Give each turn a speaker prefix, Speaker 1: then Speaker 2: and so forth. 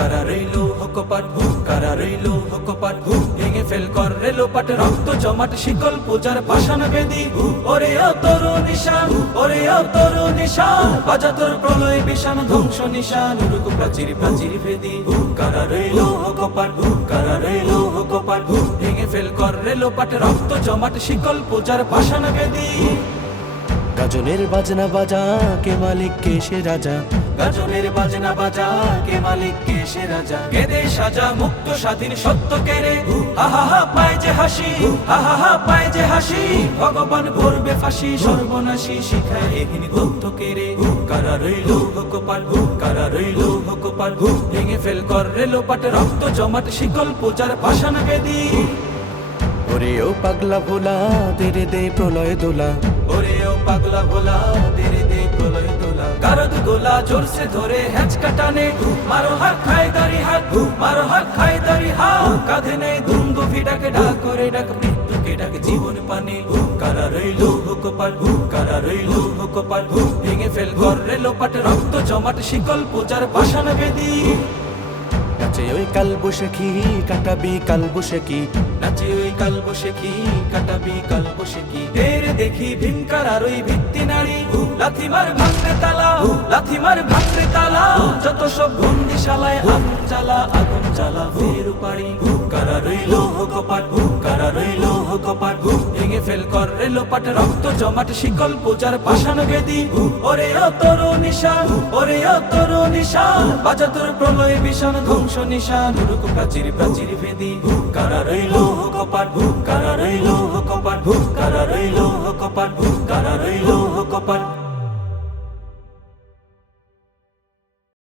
Speaker 1: কারা রইল? হকপাট কারা রইল? হকপাট ভেঙে ফেল কর রেলো পাট রক্ত, জমাট, শিকল, পূজার পাষাণ বেদি ওরে ও নিশান ওরে ও তোর নিশান বাজা তোর প্রলয় বিষান, ধ্বংস নিশান উড়ুক প্রাচীর প্রাচীর ভেদি কারা রইল? হকপাট কারা রইল? হকপাট ভেঙে ফেল কর রেলো পাট রক্ত, জমাট, শিকল, পূজার পাষাণ বেদি।
Speaker 2: গাজনের বাজনা বাজা, কে মালিক কে সে রাজা?
Speaker 1: গাজনের বাজনা বাজা কে মালিক কে সে রাজা? কেদে সাজা মুক্ত স্বাধীন সত্য কেরে আহা হা পায় যে হাসি। আহা হা পায় যে হাসি। ভগবান ভরবে ফাঁসি সর্বনাশী শিখায় এহিনি তথ্য কেরে কারা রইল হকপাট কারা রইল হকপাট ভেঙে ফেল কর রেলো পাট রক্ত জমাট শিকল পূজার পাষাণ বেদি।
Speaker 2: ওরে ও পাগলা ভোলা তেরে দে প্রলয় দোলা।
Speaker 1: ওরে ও পাগলা ভোলা দে দোলা গোলা জোর সে ধরে হ্যাচ কাটানে মারো হাত খায় দারি হাত মারো হাত খায় দারি হাত। কাঁধে নেই দুন্দু ভিডাকে ডাক করে ডাক মৃত্যুকে ডাক জীবন পানে। কারা রইল হুকপাট কারা রইল হুকপাট ভেঙে ফেল ঘর রেলো পাট রক্ত জমাট শিকল পূজার পাষাণ বেদি।
Speaker 2: নাচে ওই কাল বসে খি কাটাবি কাল বসে কি
Speaker 1: নাচে ওই কাল বসে কি কাটাবি কাল বসে কি ঢের দেখি ভিনকার আর ওই ভিত্তি নারী। লাথি মার ভাঙতে তালা লাথি মার ভাঙতে তালা। যত সব বন্দিশালায় আগুন জ্বালা আগুন জ্বালা। ফের পাড়ি কারা রইল? কপাট কারা রইল? কপাট ভেঙে ফেল কর রেলো পাট রক্ত জমাট, শিকল পূজার পাষাণ বেদি ওরে ও তোর নিশান, ওরে ও তোর নিশান। বাজা তোর প্রলয় বিষাণ ধ্বংস নিশান। উড়ুক প্রাচীর প্রাচীর ভেদি। কারা রইল? কপাট কারা রইল? কপাট কারা রইল? কপাট কারা রইল? কপাট